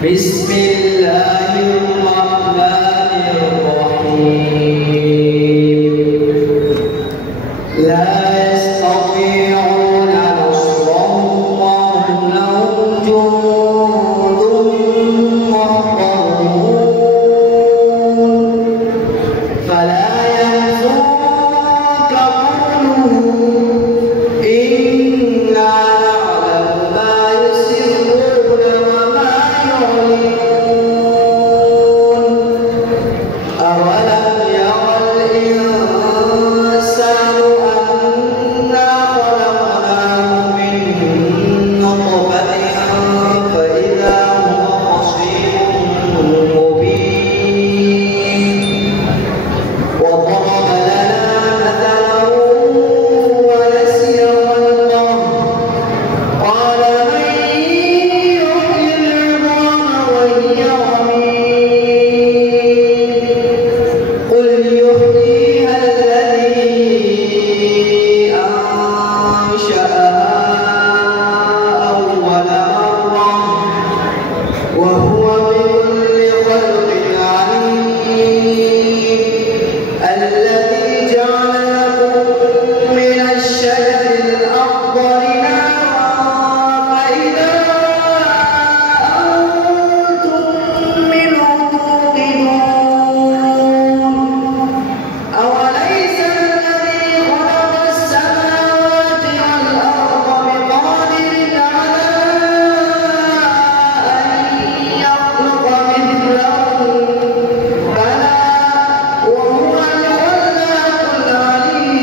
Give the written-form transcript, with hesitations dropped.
بسم الله الرحمن الرحيم. لا يستطيعون نصرهم وهم لهم جند محضرون فلا يحزنك قولهم إنا نعلم ما يسرون وما يعلنون. أولم يرى الإنسان أنا خلقناه من نطفة فإذا هو خصيم مبين وضرب لنا مثلا ونسي خلقه قال من يحيي العظام وهي رميم قل يحييها الذي أنشأها أول مرة وهو بكل خلق عليم. الذي جعل لكم من الشجر الأخضر نارا فإذا أنتم منه توقدون. أوليس الذي خلق السماوات والأرض بقادر على أن يخلق مثلهم بلى وهو الخلاق العليم.